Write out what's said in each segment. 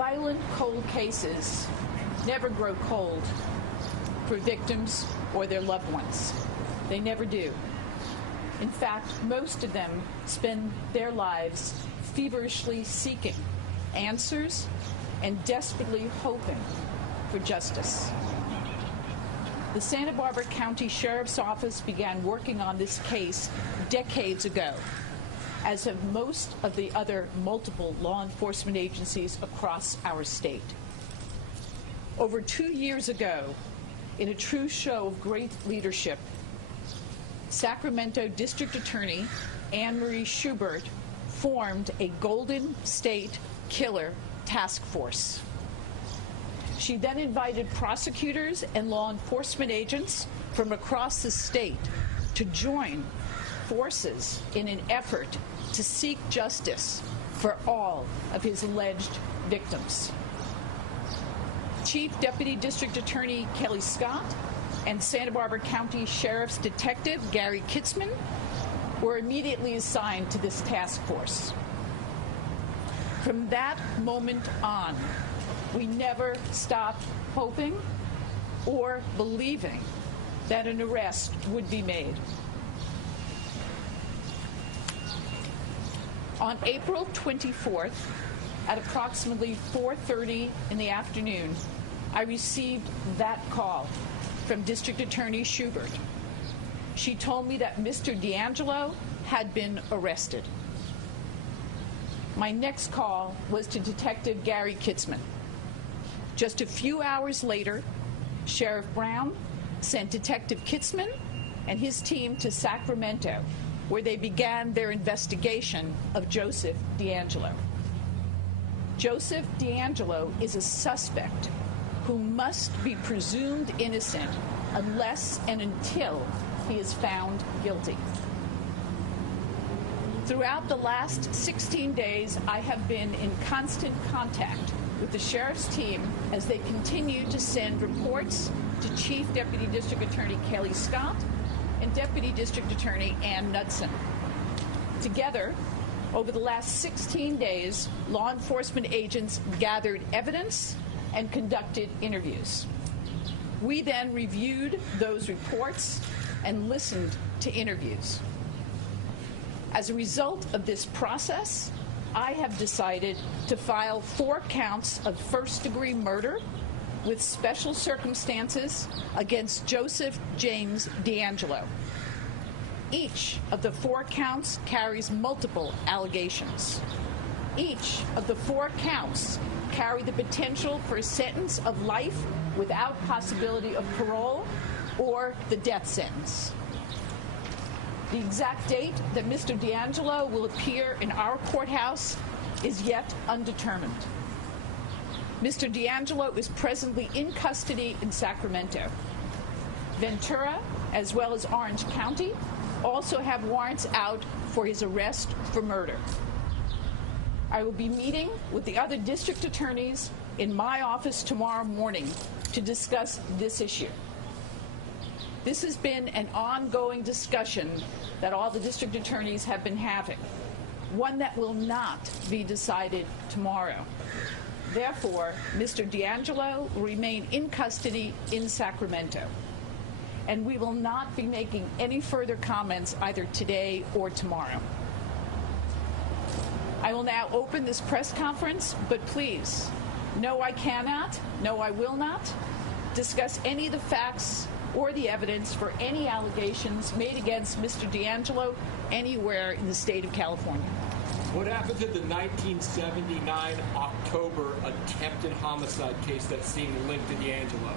Violent, cold cases never grow cold for victims or their loved ones. They never do. In fact, most of them spend their lives feverishly seeking answers and desperately hoping for justice. The Santa Barbara County Sheriff's Office began working on this case decades ago, as have most of the other multiple law enforcement agencies across our state. Over 2 years ago, in a true show of great leadership, Sacramento District Attorney Anne Marie Schubert formed a Golden State Killer Task Force. She then invited prosecutors and law enforcement agents from across the state to join forces in an effort to seek justice for all of his alleged victims. Chief Deputy District Attorney Kelly Scott and Santa Barbara County Sheriff's Detective Gary Kitzman were immediately assigned to this task force. From that moment on, we never stopped hoping or believing that an arrest would be made. On April 24th, at approximately 4:30 in the afternoon, I received that call from District Attorney Schubert. She told me that Mr. DeAngelo had been arrested. My next call was to Detective Gary Kitzman. Just a few hours later, Sheriff Brown sent Detective Kitzman and his team to Sacramento, where they began their investigation of Joseph DeAngelo. Joseph DeAngelo is a suspect who must be presumed innocent unless and until he is found guilty. Throughout the last 16 days, I have been in constant contact with the sheriff's team as they continue to send reports to Chief Deputy District Attorney Kelly Scott and Deputy District Attorney Ann Knudsen. Together, over the last 16 days, law enforcement agents gathered evidence and conducted interviews. We then reviewed those reports and listened to interviews. As a result of this process, I have decided to file 4 counts of first-degree murder with special circumstances against Joseph James DeAngelo. Each of the 4 counts carries multiple allegations. Each of the 4 counts carry the potential for a sentence of life without possibility of parole or the death sentence. The exact date that Mr. DeAngelo will appear in our courthouse is yet undetermined. Mr. DeAngelo is presently in custody in Sacramento. Ventura, as well as Orange County, also have warrants out for his arrest for murder. I will be meeting with the other district attorneys in my office tomorrow morning to discuss this issue. This has been an ongoing discussion that all the district attorneys have been having, one that will not be decided tomorrow. Therefore, Mr. DeAngelo will remain in custody in Sacramento, and we will not be making any further comments either today or tomorrow. I will now open this press conference, but please, no, I cannot, no, I will not discuss any of the facts or the evidence for any allegations made against Mr. DeAngelo anywhere in the state of California. What happened to the 1979 October attempted homicide case that's seen linked to DeAngelo?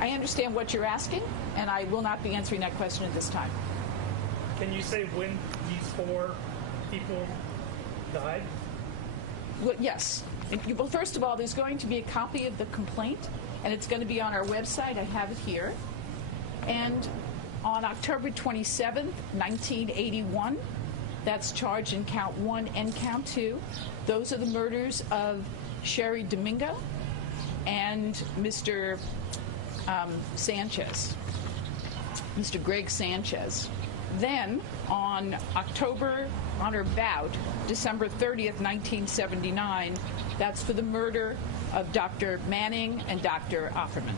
I understand what you're asking, and I will not be answering that question at this time. Can you say when these 4 people died? Well, yes. Well, first of all, there's going to be a copy of the complaint, and it's going to be on our website. I have it here. And on October 27th, 1981, that's charged in count 1 and count 2. Those are the murders of Sherry Domingo and Mr. Sanchez, Mr. Greg Sanchez. Then, on or about December 30th, 1979, that's for the murder of Dr. Manning and Dr. Offerman.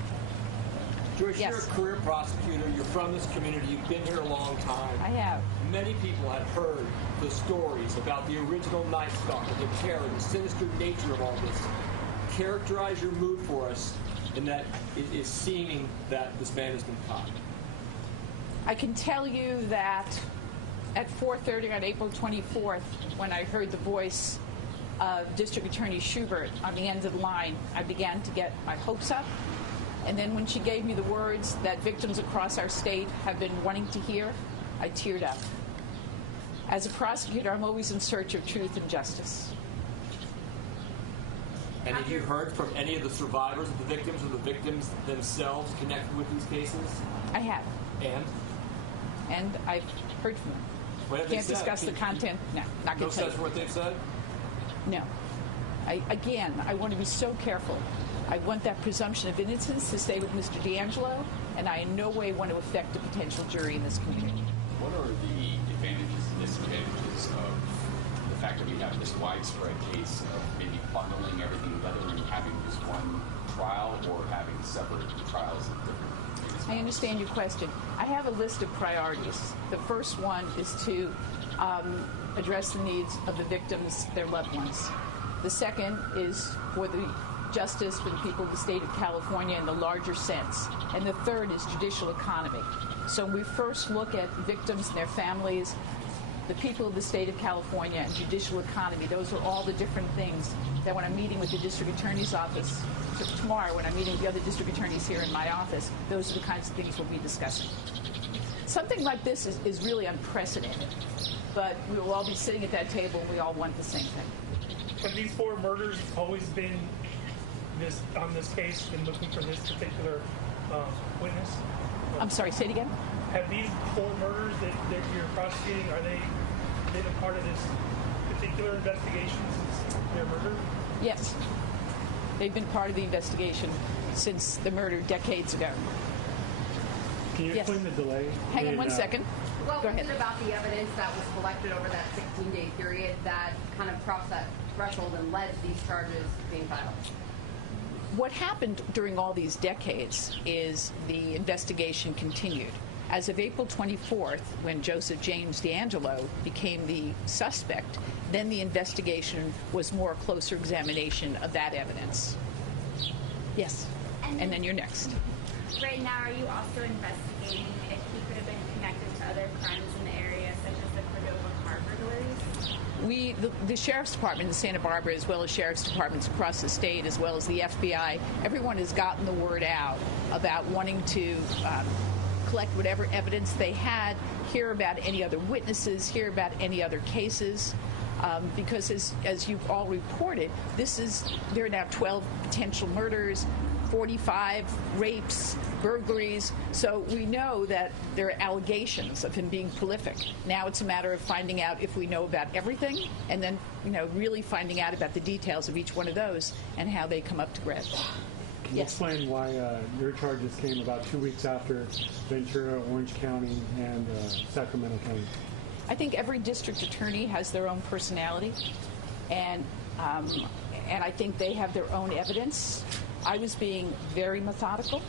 Joyce, Yes. you're a career prosecutor. You're from this community. You've been here a long time. I have. Many people have heard the stories about the original Night Stalker, the terror, the sinister nature of all this. Characterize your mood for us in that it is seeming that this man has been caught. I can tell you that at 4:30 on April 24th, when I heard the voice of District Attorney Schubert on the end of the line, I began to get my hopes up. And then when she gave me the words that victims across our state have been wanting to hear, I teared up. As a prosecutor, I'm always in search of truth and justice. And have you heard from any of the survivors of the victims or the victims themselves connected with these cases? I have. And I've heard from them. What have they Can't said? discuss the content. No, not going No to tell sense you. for what they've said? No. I want to be so careful. I want that presumption of innocence to stay with Mr. DeAngelo, and I in no way want to affect a potential jury in this community. What are the advantages and disadvantages of the fact that we have this widespread case of maybe bundling everything together and having just one trial or having separate trials of different cases? I understand your question. I have a list of priorities. The first one is to address the needs of the victims, their loved ones. The second is for the justice for the people of the state of California in the larger sense. And the third is judicial economy. So when we first look at victims and their families, the people of the state of California, and judicial economy, those are all the different things that when I'm meeting with the district attorney's office tomorrow, when I'm meeting with the other district attorneys here in my office, those are the kinds of things we'll be discussing. Something like this is really unprecedented, but we will all be sitting at that table and we all want the same thing. Have these 4 murders always been on this case, been looking for this particular witness? I'm sorry, say it again? Have these 4 murders that you're prosecuting, are they been a part of this particular investigation since their murder? Yes. They've been part of the investigation since the murder decades ago. Can you explain the delay? Hang on one second. Well, Go what ahead. is it about the evidence that was collected over that 16-day period that kind of crossed that threshold and led to these charges being filed? What happened during all these decades is the investigation continued. As of April 24th, when Joseph James DeAngelo became the suspect, then the investigation was more a closer examination of that evidence. Yes, and then you're next. Right now, are you also investigating if he could have been connected to other crimes in the area, such as the Cordova car burglaries? The Sheriff's Department in Santa Barbara, as well as Sheriff's Departments across the state, as well as the FBI, everyone has gotten the word out about wanting to collect whatever evidence they had, hear about any other witnesses, hear about any other cases. Because as you've all reported, there are now 12 potential murders, 45 rapes, burglaries. So we know that there are allegations of him being prolific. Now it's a matter of finding out if we know about everything, and then really finding out about the details of each one of those and how they come up to grips. Can you explain why your charges came about 2 weeks after Ventura, Orange County, and Sacramento County? I think every district attorney has their own personality, and I think they have their own evidence. I was being very methodical,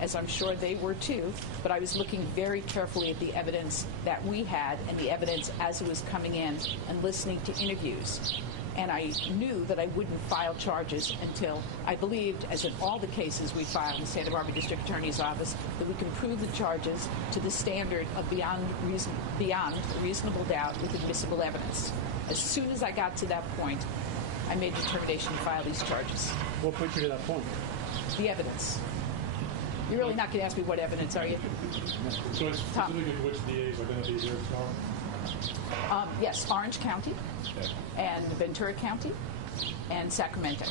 as I'm sure they were too, but I was looking very carefully at the evidence that we had and the evidence as it was coming in and listening to interviews. And I knew that I wouldn't file charges until I believed, as in all the cases we filed in the Santa Barbara District Attorney's Office, that we can prove the charges to the standard of beyond reasonable doubt with admissible evidence. As soon as I got to that point, I made a determination to file these charges. What put you to that point? The evidence. You're really not going to ask me what evidence, are you? So specifically which DAs are going to be here tomorrow? Yes, Orange County and Ventura County and Sacramento.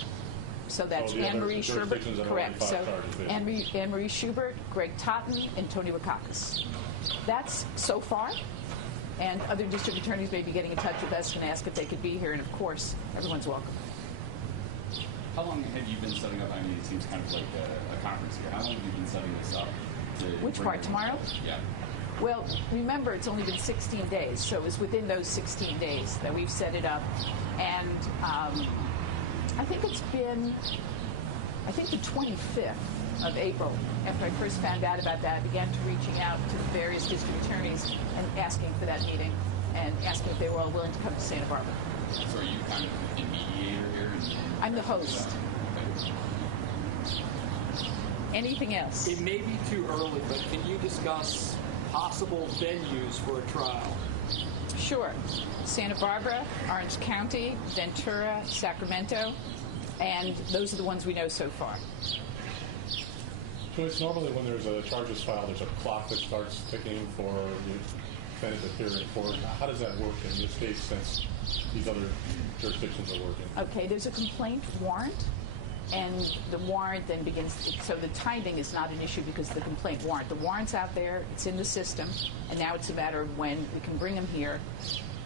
So that's Anne Marie Schubert, correct. So Anne Marie Schubert, Greg Totten, and Tony Wakakis. That's so far. And other district attorneys may be getting in touch with us and ask if they could be here. And of course, everyone's welcome. How long have you been setting up? I mean, it seems kind of like a conference here. How long have you been setting this up? Which part, tomorrow? Yeah. Well, remember, it's only been 16 days, so it was within those 16 days that we've set it up. And I think it's been, the 25th of April, after I first found out about that, I began to reaching out to the various district attorneys and asking for that meeting and asking if they were all willing to come to Santa Barbara. So are you kind of the mediator here? I'm the host. Anything else? It may be too early, but can you discuss possible venues for a trial? Sure. Santa Barbara, Orange County, Ventura, Sacramento, and those are the ones we know so far. Joyce, normally when there's a charges filed, there's a clock that starts ticking for the defendant to appear in court. How does that work in this case since these other jurisdictions are working? Okay, there's a complaint warrant, and the warrant then begins. So the timing is not an issue because of the complaint warrant. The warrant's out there, it's in the system, and now it's a matter of when we can bring them here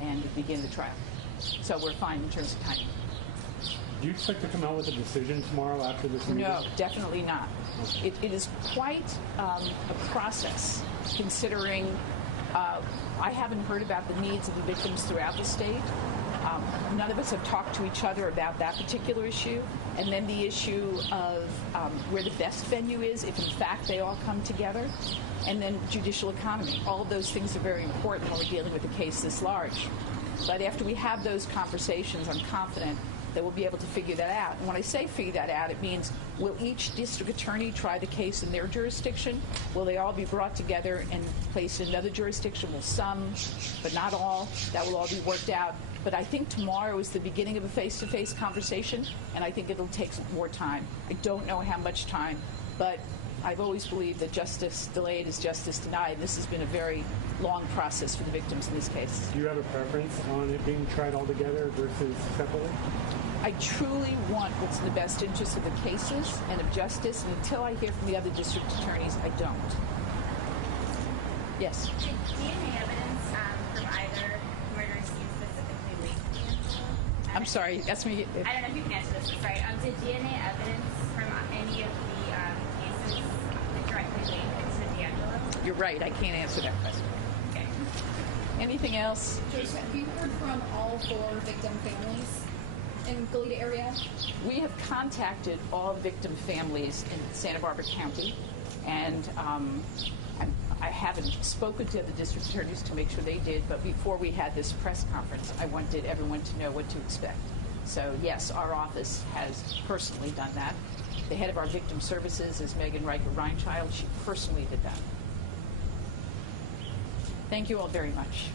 and begin the trial. So we're fine in terms of timing. Do you expect to come out with a decision tomorrow after this meeting? No, definitely not. It is quite a process, considering I haven't heard about the needs of the victims throughout the state. None of us have talked to each other about that particular issue. And then the issue of where the best venue is, if in fact they all come together. And then judicial economy. All of those things are very important when we're dealing with a case this large. But after we have those conversations, I'm confident that we'll be able to figure that out. And when I say figure that out, it means will each district attorney try the case in their jurisdiction? Will they all be brought together and placed in another jurisdiction? Will some, but not all? That will all be worked out. But I think tomorrow is the beginning of a face-to-face conversation, and I think it'll take some more time. I don't know how much time, but I've always believed that justice delayed is justice denied. This has been a very long process for the victims in this case. Do you have a preference on it being tried all together versus separately? I truly want what's in the best interest of the cases and of justice, and until I hear from the other district attorneys, I don't. Yes? Did DNA evidence from either murder scene specifically leak to DeAngelo? I'm sorry, that's me. I don't know if you can answer this, sorry. Did DNA evidence from any of the cases directly link to DeAngelo? You're right, I can't answer that question. Okay. Anything else? Joyce, have you heard from all 4 victim families in Goleta area? We have contacted all victim families in Santa Barbara County, and I haven't spoken to the district attorneys to make sure they did, but before we had this press conference, I wanted everyone to know what to expect. So yes, our office has personally done that. The head of our victim services is Megan Riker-Reinchild. She personally did that. Thank you all very much.